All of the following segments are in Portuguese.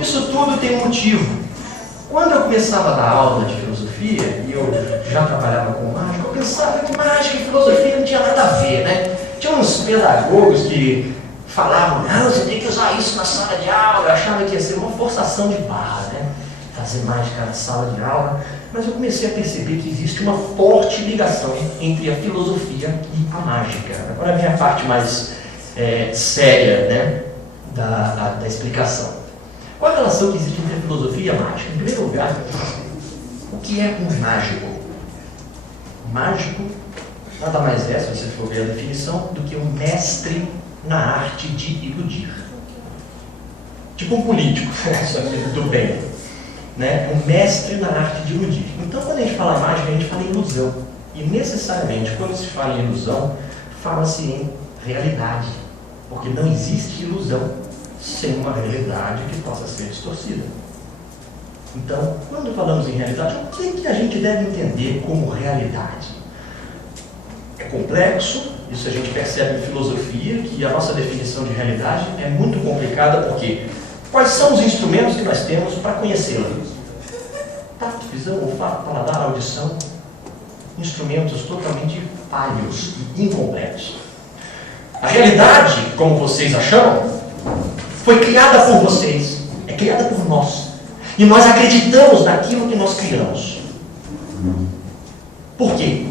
Isso tudo tem um motivo. Quando eu começava a dar aula de filosofia, e eu já trabalhava com mágica, eu pensava que mágica e filosofia não tinha nada a ver, né? Tinha uns pedagogos que falavam, não, você tem que usar isso na sala de aula. Eu achava que ia ser uma forçação de barra, né? Fazer mágica na sala de aula. Mas eu comecei a perceber que existe uma forte ligação entre a filosofia e a mágica. Agora vem a parte mais séria, né, da explicação. Qual a relação que existe entre a filosofia e a mágica? Em primeiro lugar, o que é um mágico? O mágico nada mais é, se você for ver a definição, do que um mestre na arte de iludir. Tipo um político, só que do bem. Né? Um mestre na arte de iludir. Então, quando a gente fala mágica, a gente fala em ilusão. E necessariamente, quando se fala em ilusão, fala-se em realidade. Porque não existe ilusão sem uma realidade que possa ser distorcida. Então, quando falamos em realidade, o que a gente deve entender como realidade? É complexo, isso a gente percebe em filosofia, que a nossa definição de realidade é muito complicada, porque quais são os instrumentos que nós temos para conhecê-la? Tato, visão, olfato, paladar, audição. Instrumentos totalmente falhos e incompletos. A realidade, como vocês acham, foi criada por vocês, é criada por nós. E nós acreditamos naquilo que nós criamos. Por quê?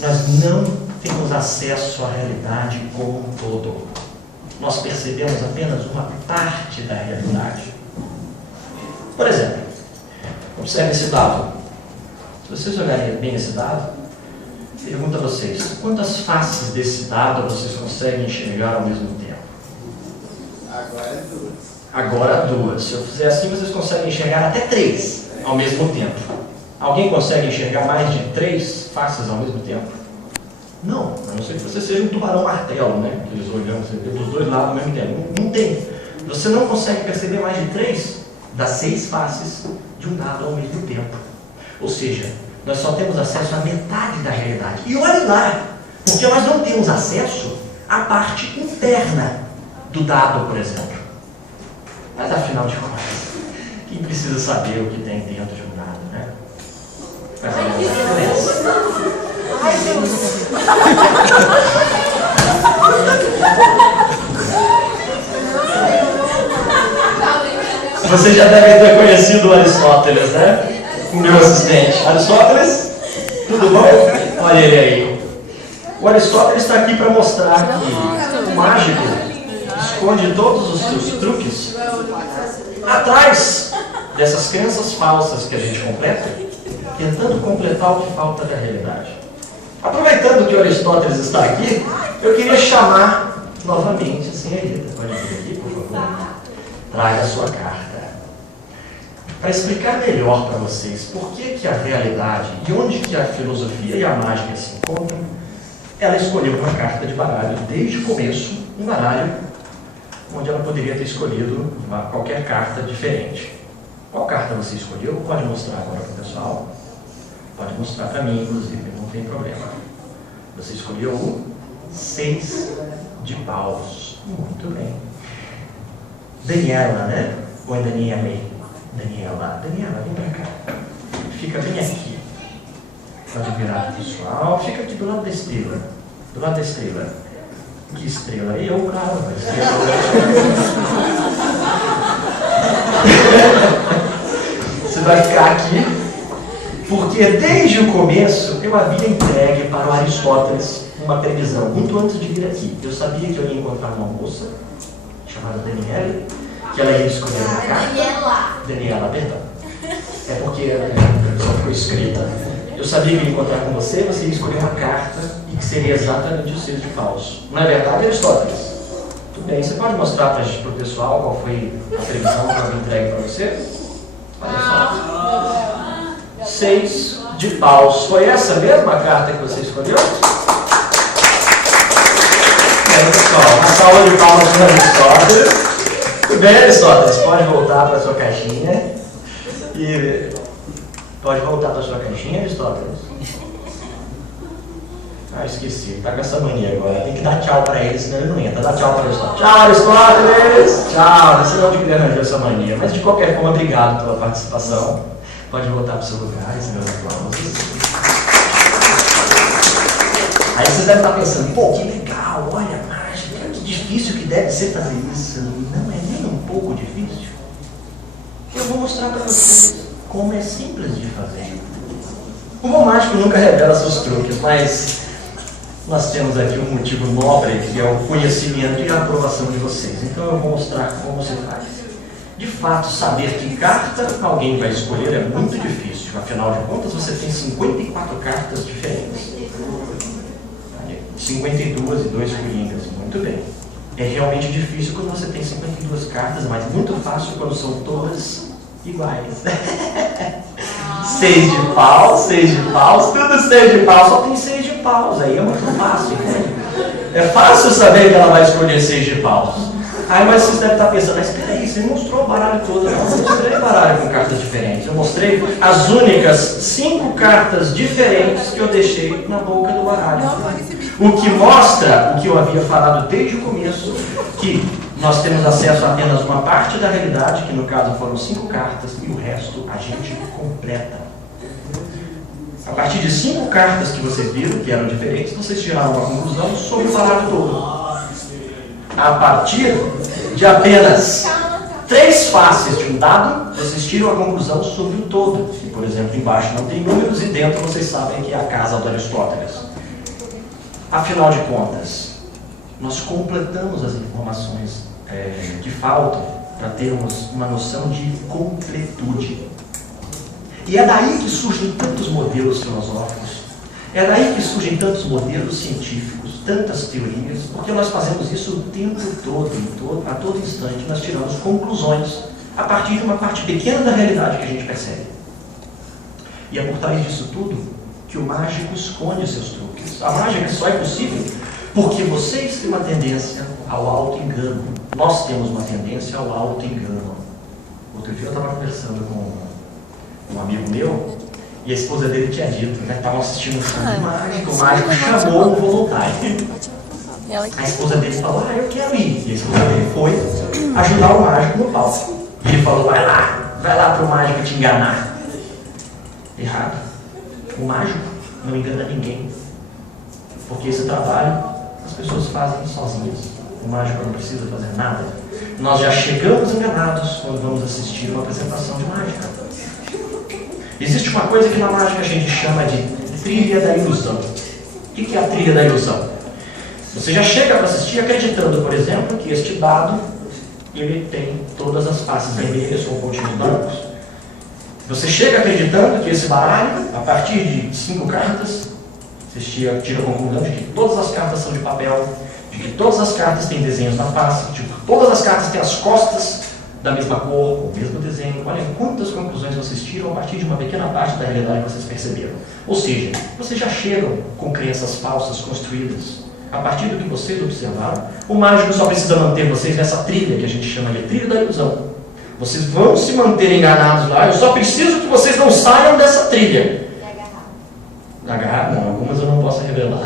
Nós não temos acesso à realidade como um todo. Nós percebemos apenas uma parte da realidade. Por exemplo, observe esse dado. Se vocês olharem bem esse dado, pergunto a vocês, quantas faces desse dado vocês conseguem enxergar ao mesmo tempo? Agora é duas. Agora duas. Se eu fizer assim, vocês conseguem enxergar até 3 ao mesmo tempo. Alguém consegue enxergar mais de 3 faces ao mesmo tempo? Não, a não ser que você seja um tubarão martelo, né? Que eles olham, você vê dos 2 lados ao mesmo tempo. Não tem. Você não consegue perceber mais de 3 das 6 faces de um dado ao mesmo tempo. Ou seja, nós só temos acesso à metade da realidade. E olhe lá, porque nós não temos acesso à parte interna do dado, por exemplo. Mas afinal de contas, quem precisa saber o que tem dentro de um dado, né? Faz alguma diferença. Ai, Deus! Você já deve ter conhecido o Aristóteles, né? O meu assistente. Aristóteles? Tudo bom? Olha ele aí. O Aristóteles está aqui para mostrar que o mágico esconde todos os seus truques atrás dessas crenças falsas que a gente completa, tentando completar o que falta da realidade. Aproveitando que o Aristóteles está aqui, eu queria chamar novamente a senhorita. Pode vir aqui, por favor. Traga a sua carta. Para explicar melhor para vocês por que a realidade e onde que a filosofia e a mágica se encontram, ela escolheu uma carta de baralho desde o começo, um baralho onde ela poderia ter escolhido qualquer carta diferente. Qual carta você escolheu? Pode mostrar agora para o pessoal. Pode mostrar para mim, inclusive, não tem problema. Você escolheu o 6 de paus. Muito bem. Daniela, né? Ou é Daniela? Daniela, vem para cá. Fica bem aqui. Pode virar para o pessoal. Fica aqui do lado da estrela. Do lado da estrela. Que estrela? Eu, claro. Você vai ficar aqui, porque desde o começo eu havia entregue para o Aristóteles uma previsão, muito antes de vir aqui. Eu sabia que eu ia encontrar uma moça, chamada Daniela, que ela ia escolher uma carta. Daniela, perdão. É porque a previsão foi escrita. Eu sabia que ia encontrar com você, você ia escolher uma carta e que seria exatamente o 6 de paus. Não é verdade, Aristóteles? Tudo bem, você pode mostrar para o pessoal qual foi a previsão que eu entregue para você? Olha só. 6 de paus. Foi essa mesma carta que você escolheu? Bem, pessoal, uma salva de palmas para Aristóteles. Tudo bem, Aristóteles? Pode voltar para a sua caixinha. E pode voltar para a sua caixinha, Aristóteles. Ah, esqueci, tá com essa mania agora. Tem que dar tchau pra ele, senão ele não entra. Dá tchau para Aristóteles. Tchau, Aristóteles! Tchau, não sei onde que ele arranjou essa mania. Mas de qualquer forma, obrigado pela participação. Pode voltar para o seu lugar, esse meus aplausos. Aí vocês devem estar pensando, pô, que legal, olha, mágica, que difícil que deve ser fazer isso. Não é nem um pouco difícil. Eu vou mostrar para vocês como é simples de fazer. O bom mágico nunca revela seus truques, mas nós temos aqui um motivo nobre, que é o conhecimento e a aprovação de vocês. Então eu vou mostrar como se faz. De fato, saber que carta alguém vai escolher é muito difícil. Afinal de contas, você tem 54 cartas diferentes. 52 e 2 coringas. Muito bem. É realmente difícil quando você tem 52 cartas, mas muito fácil quando são todas iguais. 6 de paus, 6 de paus, tudo 6 de paus, só tem 6 de paus. Aí é muito fácil, entende? É fácil saber que ela vai escolher 6 de paus. Aí, mas vocês devem estar pensando, mas espera aí, você mostrou o baralho todo. Não, eu mostrei baralho com cartas diferentes. Eu mostrei as únicas 5 cartas diferentes que eu deixei na boca do baralho. O que mostra o que eu havia falado desde o começo, que nós temos acesso a apenas uma parte da realidade, que no caso foram 5 cartas, e o resto a gente completa. A partir de 5 cartas que vocês viram, que eram diferentes, vocês tiraram uma conclusão sobre o baralho todo. A partir de apenas 3 faces de um dado, vocês tiram a conclusão sobre o todo. E, por exemplo, embaixo não tem números e dentro vocês sabem que é a casa do Aristóteles. Afinal de contas, nós completamos as informações que faltam para termos uma noção de completude. E é daí que surgem tantos modelos filosóficos, é daí que surgem tantos modelos científicos, tantas teorias, porque nós fazemos isso o tempo todo, a todo instante, nós tiramos conclusões a partir de uma parte pequena da realidade que a gente percebe. E é por trás disso tudo que o mágico esconde os seus truques. A mágica só é possível porque vocês têm uma tendência ao auto-engano. Nós temos uma tendência ao auto-engano. Outro dia eu estava conversando com um amigo meu, e a esposa dele tinha dito, né? Estavam assistindo um filme de mágica, o mágico chamou um voluntário. A esposa dele falou, eu quero ir. E a esposa dele foi ajudar o mágico no palco. E ele falou, vai lá para o mágico te enganar. Errado. O mágico não engana ninguém. Porque esse trabalho as pessoas fazem sozinhas. O mágico não precisa fazer nada. Nós já chegamos enganados quando vamos assistir uma apresentação de mágica. Existe uma coisa que na mágica a gente chama de trilha da ilusão. O que é a trilha da ilusão? Você já chega para assistir acreditando, por exemplo, que este dado ele tem todas as faces vermelhas ou pontinhos brancos. Você chega acreditando que esse baralho, a partir de 5 cartas, você tira a conclusão de que todas as cartas são de papel, de que todas as cartas têm desenhos na face, de que todas as cartas têm as costas da mesma cor, o mesmo desenho. Olha quantas conclusões vocês tiram a partir de uma pequena parte da realidade que vocês perceberam. Ou seja, vocês já chegam com crenças falsas construídas. A partir do que vocês observaram, o mágico só precisa manter vocês nessa trilha que a gente chama de trilha da ilusão. Vocês vão se manter enganados lá, eu só preciso que vocês não saiam dessa trilha. Agarrar? Não, algumas eu não posso revelar.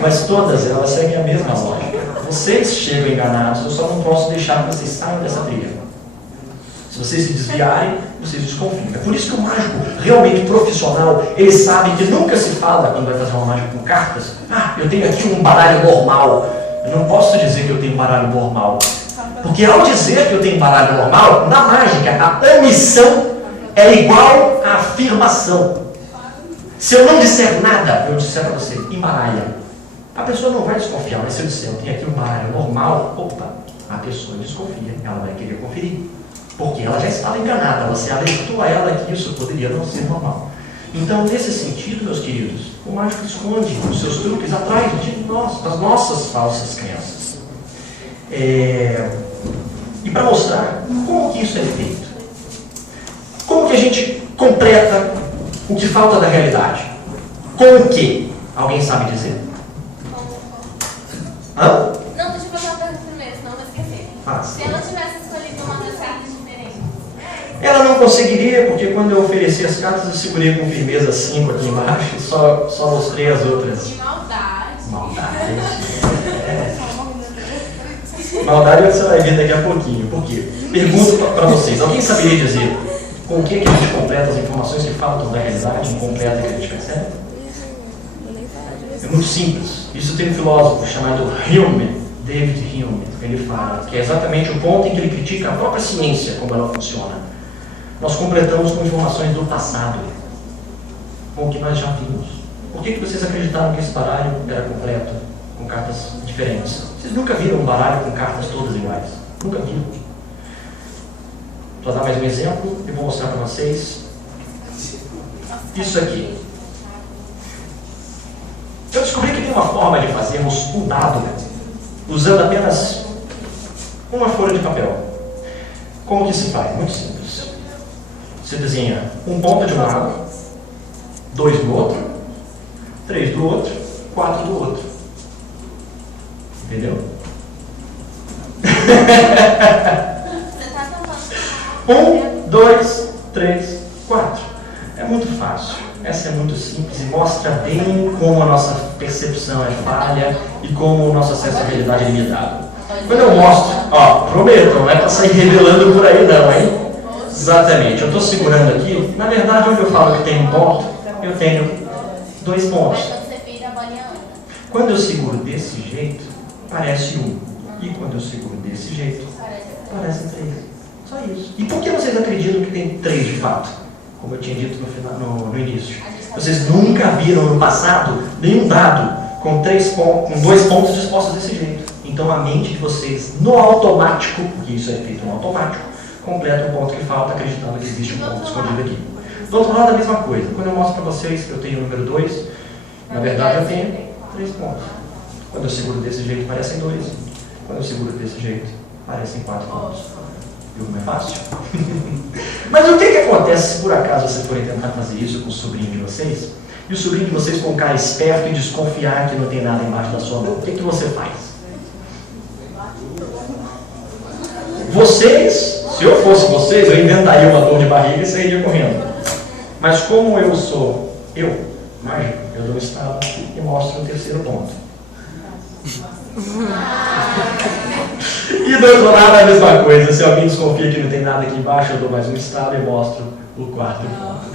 Mas todas elas seguem a mesma lógica. Vocês chegam enganados, eu só não posso deixar que vocês saiam dessa trilha. Se vocês se desviarem, vocês desconfiam. É por isso que o mágico realmente profissional, ele sabe que nunca se fala, quando vai fazer uma mágica com cartas, eu tenho aqui um baralho normal. Eu não posso dizer que eu tenho um baralho normal. Porque ao dizer que eu tenho um baralho normal, na mágica, a omissão é igual à afirmação. Se eu não disser nada, eu disser para você, embaralha. A pessoa não vai desconfiar, mas se eu disser, eu tenho aqui um baralho normal, a pessoa desconfia, ela vai querer conferir. Porque ela já estava enganada, você alertou a ela que isso poderia não ser normal. Então, nesse sentido, meus queridos, o mágico esconde os seus truques atrás das nossas falsas crenças. E para mostrar como que isso é feito, como que a gente completa o que falta da realidade, com o que? Alguém sabe dizer? Hã? Não, deixa eu fazer uma pergunta primeiro, senão eu vou esquecer. Se ela tivesse escolhido uma das cartas diferentes. Ela não não conseguiria, porque quando eu ofereci as cartas, eu segurei com firmeza 5 aqui embaixo e só mostrei as outras. Que maldade. Maldade. Maldade você vai ver daqui a pouquinho. Por quê? Pergunto para vocês, alguém saberia dizer com o que a gente completa as informações que faltam da realidade incompleta que a gente percebe? É muito simples. Isso tem um filósofo chamado Hume, David Hume. Ele fala que é exatamente o ponto em que ele critica a própria ciência, como ela funciona. Nós completamos com informações do passado, com o que nós já vimos. Por que vocês acreditaram que esse baralho era completo, com cartas diferentes? Vocês nunca viram um baralho com cartas todas iguais? Nunca viram. Vou dar mais um exemplo e vou mostrar para vocês isso aqui. Eu descobri que tem uma forma de fazermos um dado usando apenas uma folha de papel. Como que se faz? Muito simples. Você desenha um ponto de um lado, 2 do outro, 3 do outro, 4 do outro. Entendeu? Você tá tomando. 1, 2, 3, 4. É muito fácil. Essa é muito simples e mostra bem como a nossa percepção é falha e como o nosso acesso à realidade é limitado. Quando eu mostro, prometo, não é para sair revelando por aí não, hein? Exatamente, eu estou segurando aqui, na verdade onde eu falo que tem um ponto, eu tenho 2 pontos. Quando eu seguro desse jeito, parece 1. E quando eu seguro desse jeito, parece 3. Só isso. E por que vocês acreditam que tem 3 de fato? Como eu tinha dito no início. Vocês nunca viram no passado nenhum dado com 2 pontos dispostos desse jeito. Então a mente de vocês, no automático, porque isso é feito no automático, completa um ponto que falta, acreditando que existe um ponto escondido aqui. Do outro lado, a mesma coisa. Quando eu mostro para vocês que eu tenho o número 2, na verdade eu tenho 3 pontos. Quando eu seguro desse jeito, parecem 2. Quando eu seguro desse jeito, parecem 4 pontos. Viu como é fácil? Mas o que acontece se por acaso vocês forem tentar fazer isso com o sobrinho de vocês? E o sobrinho de vocês com um cara esperto e desconfiar que não tem nada embaixo da sua mão? O que você faz? Vocês, se eu fosse vocês, eu inventaria uma dor de barriga e sairia correndo. Mas como eu sou mágico, eu dou um estalo e mostro o 3º ponto. E do outro lado é a mesma coisa. Se alguém desconfia que não tem nada aqui embaixo, eu dou mais um estalo e mostro o 4º ponto.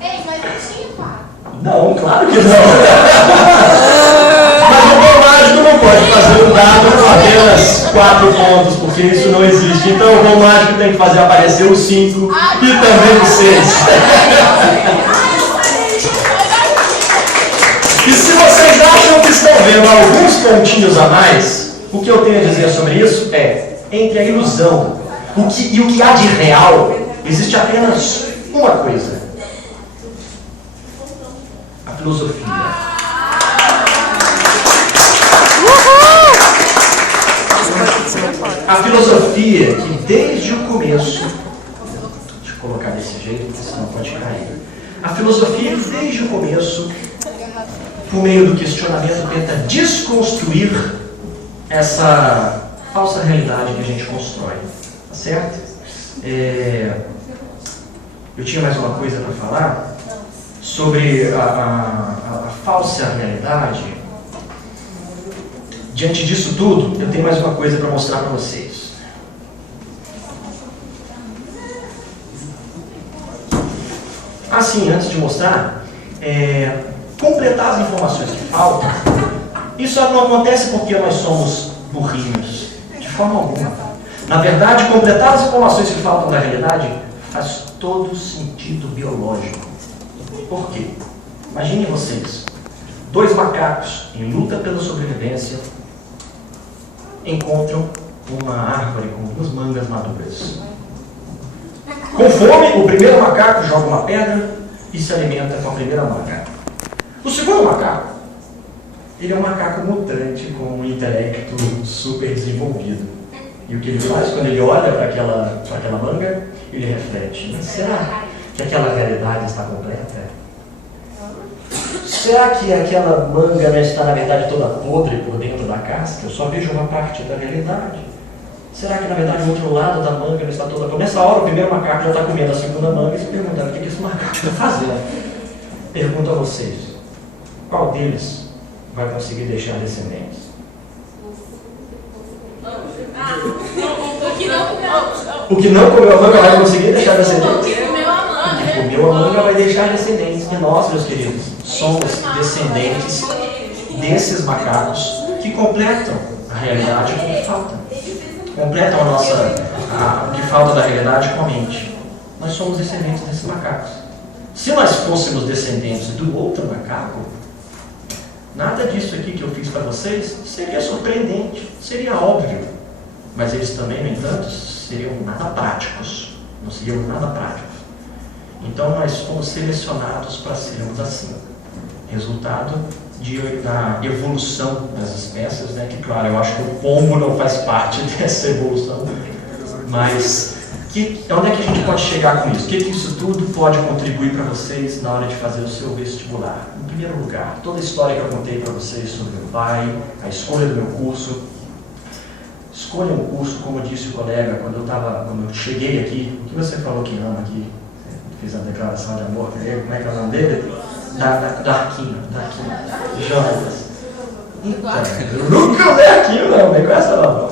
Ei, mas não tinha 4. Não, claro que não. Mas o bom mágico não pode fazer um dado com apenas 4 pontos, porque isso não existe. Então o bom mágico tem que fazer aparecer o 5 e também o 6. E se vocês acham que estão vendo alguns pontinhos a mais, o que eu tenho a dizer sobre isso é, entre a ilusão e o que há de real, existe apenas uma coisa: a filosofia. A filosofia que desde o começo, deixa eu colocar desse jeito, porque senão pode cair. A filosofia que desde o começo, por meio do questionamento, tenta desconstruir essa falsa realidade que a gente constrói. Tá certo? Eu tinha mais uma coisa para falar sobre a falsa realidade. Diante disso tudo, eu tenho mais uma coisa para mostrar para vocês. Assim, antes de mostrar, completar as informações que faltam, isso não acontece porque nós somos burrinhos, de forma alguma. Na verdade, completar as informações que faltam da realidade faz todo sentido biológico. Por quê? Imaginem vocês, 2 macacos em luta pela sobrevivência encontram uma árvore com 2 mangas maduras. Com fome, o primeiro macaco joga uma pedra e se alimenta com a primeira manga. O segundo macaco, ele é um macaco mutante com um intelecto super desenvolvido. E o que ele faz quando ele olha para aquela manga, ele reflete: mas será que aquela realidade está completa? Será que aquela manga não está, na verdade, toda podre por dentro da casca? Eu só vejo uma parte da realidade. Será que na verdade o outro lado da manga não está toda boa? Nessa hora o primeiro macaco já está comendo a segunda manga e se perguntando o que esse macaco está fazendo. Pergunto a vocês, qual deles vai conseguir deixar descendentes? O que não comeu a manga vai conseguir deixar descendentes? O que comeu a manga vai deixar descendentes. E nós, meus queridos, somos descendentes desses macacos que completam a realidade com o que falta. Completam o que falta da realidade com a mente. Nós somos descendentes desses macacos. Se nós fôssemos descendentes do outro macaco, nada disso aqui que eu fiz para vocês seria surpreendente, seria óbvio. Mas eles também, no entanto, seriam nada práticos. Não seriam nada práticos. Então nós fomos selecionados para sermos assim. Resultado da evolução das espécies, né? Que claro, eu acho que o pombo não faz parte dessa evolução. Mas onde é que a gente pode chegar com isso? O que isso tudo pode contribuir para vocês na hora de fazer o seu vestibular? Em primeiro lugar, toda a história que eu contei para vocês sobre meu pai, a escolha do meu curso. Escolha um curso, como disse o colega, quando eu cheguei aqui, o que você falou que ama aqui? Fiz a declaração de amor para ele, como é que é o nome dele? Darquinho. Jonas. Então, eu nunca usei aquilo, não, nem conhece não.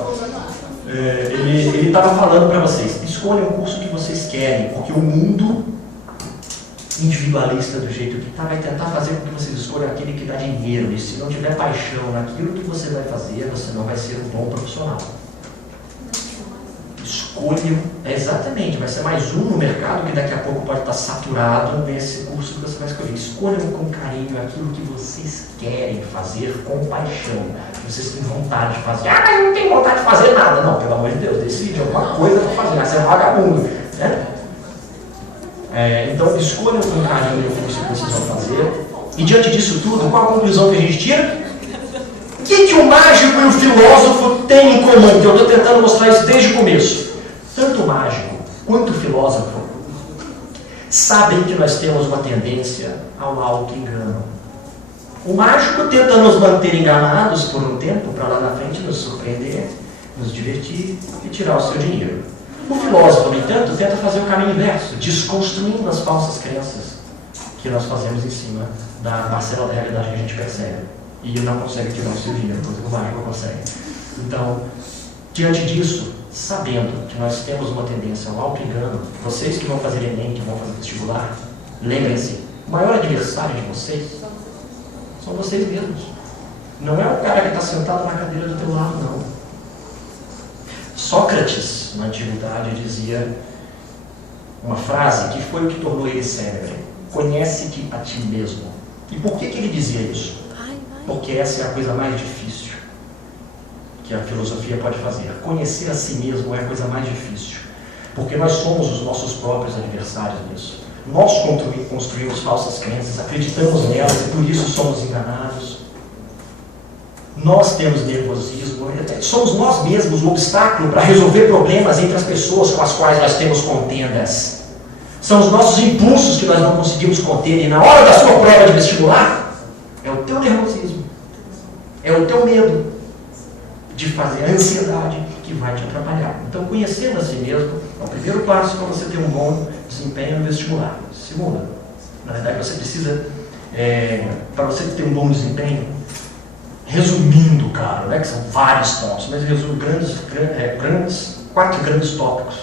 Ele estava falando para vocês, escolham o curso que vocês querem, porque o mundo individualista do jeito que está vai tentar fazer com que vocês escolham aquele que dá dinheiro, e se não tiver paixão naquilo que você vai fazer, você não vai ser um bom profissional. Escolham, exatamente, vai ser mais um no mercado que daqui a pouco pode estar saturado nesse curso que você vai escolher. Escolham com carinho aquilo que vocês querem fazer com paixão. Vocês têm vontade de fazer. Ah, mas não tem vontade de fazer nada. Não, pelo amor de Deus, decide alguma coisa para fazer, mas você é vagabundo. Né? Então, escolham com carinho o curso que vocês vão fazer. E diante disso tudo, qual a conclusão que a gente tira? O que o mágico e o filósofo têm em comum? Que eu estou tentando mostrar isso desde o começo. Tanto o mágico quanto o filósofo sabem que nós temos uma tendência ao auto-engano. O mágico tenta nos manter enganados por um tempo, para lá na frente nos surpreender, nos divertir e tirar o seu dinheiro. O filósofo, no entanto, tenta fazer o caminho inverso, desconstruindo as falsas crenças que nós fazemos em cima da parcela da realidade que a gente percebe. E não consegue tirar o seu dinheiro, coisa que o mágico consegue. Então, diante disso, sabendo que nós temos uma tendência ao auto-engano, vocês que vão fazer Enem, que vão fazer vestibular, lembrem-se, o maior adversário de vocês são vocês mesmos. Não é o cara que está sentado na cadeira do teu lado, não. Sócrates, na antiguidade, dizia uma frase que foi o que tornou ele célebre: conhece-te a ti mesmo. E por que ele dizia isso? Porque essa é a coisa mais difícil que a filosofia pode fazer. Conhecer a si mesmo é a coisa mais difícil, porque nós somos os nossos próprios adversários nisso. Nós construímos falsas crenças, acreditamos nelas e por isso somos enganados. Nós temos nervosismo, somos nós mesmos o obstáculo para resolver problemas entre as pessoas com as quais nós temos contendas. São os nossos impulsos que nós não conseguimos conter, e na hora da sua prova de vestibular, é o teu nervosismo, é o teu medo de fazer, a ansiedade que vai te atrapalhar. Então, conhecer a si mesmo é o primeiro passo para você ter um bom desempenho no vestibular. Segundo, na verdade, você precisa, para você ter um bom desempenho, resumindo, claro, né, que são vários pontos, mas resumo quatro grandes tópicos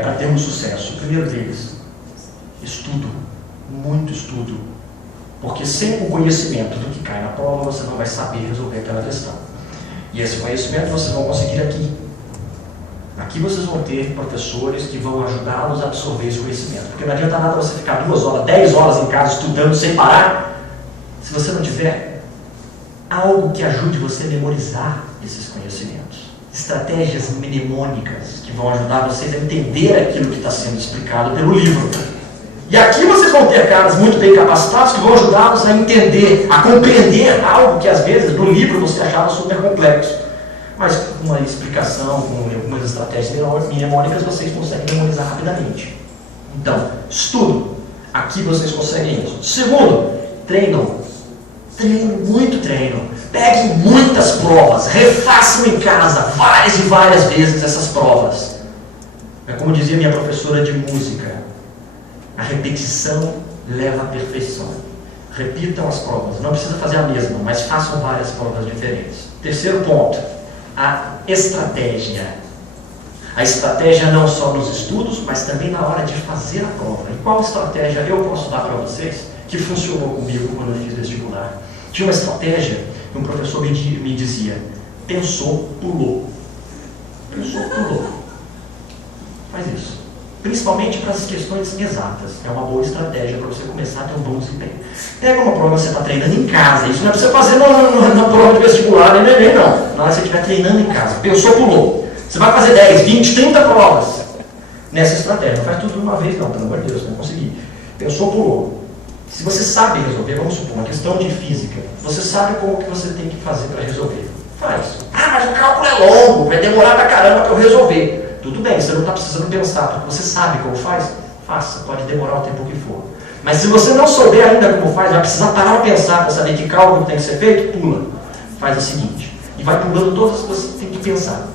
para termos sucesso. O primeiro deles, estudo, muito estudo, porque sem o conhecimento do que cai na prova, você não vai saber resolver aquela questão. E esse conhecimento vocês vão conseguir aqui. Aqui vocês vão ter professores que vão ajudá-los a absorver esse conhecimento, porque não adianta nada você ficar 2 horas, 10 horas em casa estudando sem parar, se você não tiver algo que ajude você a memorizar esses conhecimentos. Estratégias mnemônicas que vão ajudar vocês a entender aquilo que está sendo explicado pelo livro. E aqui vocês vão ter caras muito bem capacitados que vão ajudá-los a entender, a compreender algo que às vezes no livro você achava super complexo. Mas com uma explicação, com algumas estratégias mnemônicas, vocês conseguem memorizar rapidamente. Então, estudo. Aqui vocês conseguem isso. Segundo, treinam. Treino, muito treino. Peguem muitas provas, refaçam em casa várias e várias vezes essas provas. É como dizia minha professora de música, a repetição leva à perfeição. Repitam as provas, não precisa fazer a mesma, mas façam várias provas diferentes. Terceiro ponto, a estratégia. A estratégia não só nos estudos, mas também na hora de fazer a prova. E qual estratégia eu posso dar para vocês que funcionou comigo quando eu fiz vestibular? Tinha uma estratégia que um professor me dizia, pensou, pulou. Pensou, pulou. Faz isso. Principalmente para as questões exatas. É uma boa estratégia para você começar a ter um bom desempenho. Pega uma prova que você está treinando em casa. Isso não é para você fazer na prova de vestibular, nem Enem, não. Na hora que você estiver treinando em casa. Pensou, pulou. Você vai fazer 10, 20, 30 provas nessa estratégia. Não faz tudo de uma vez, não. Pelo amor de Deus, não consegui. Pensou, pulou. Se você sabe resolver, vamos supor, uma questão de física. Você sabe como que você tem que fazer para resolver. Faz. Ah, mas o cálculo é longo. Vai demorar pra caramba para eu resolver. Tudo bem, você não está precisando pensar, porque você sabe como faz, faça, pode demorar o tempo que for. Mas se você não souber ainda como faz, vai precisar parar para pensar, para saber que cálculo tem que ser feito, pula. Faz o seguinte, e vai pulando todas as que você tem que pensar.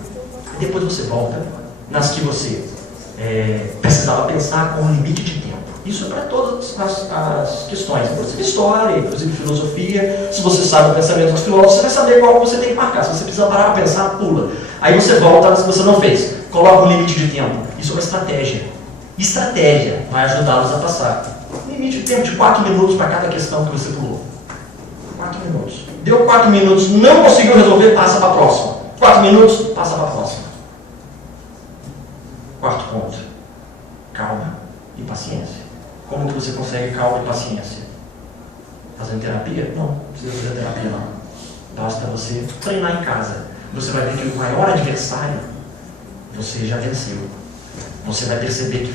E depois você volta nas que você precisava pensar com um limite de tempo. Isso é para todas as questões, inclusive história, inclusive filosofia. Se você sabe o pensamento dos filósofos, você vai saber qual você tem que marcar. Se você precisa parar para pensar, pula. Aí você volta nas que você não fez. Coloca um limite de tempo. Isso é uma estratégia. Estratégia vai ajudá-los a passar. Limite de tempo de 4 minutos para cada questão que você pulou. 4 minutos. Deu 4 minutos, não conseguiu resolver, passa para a próxima. 4 minutos, passa para a próxima. Quarto ponto. Calma e paciência. Como que você consegue calma e paciência? Fazendo terapia? Não, não precisa fazer terapia não. Basta você treinar em casa. Você vai ver que o maior adversário você já venceu. Você vai perceber que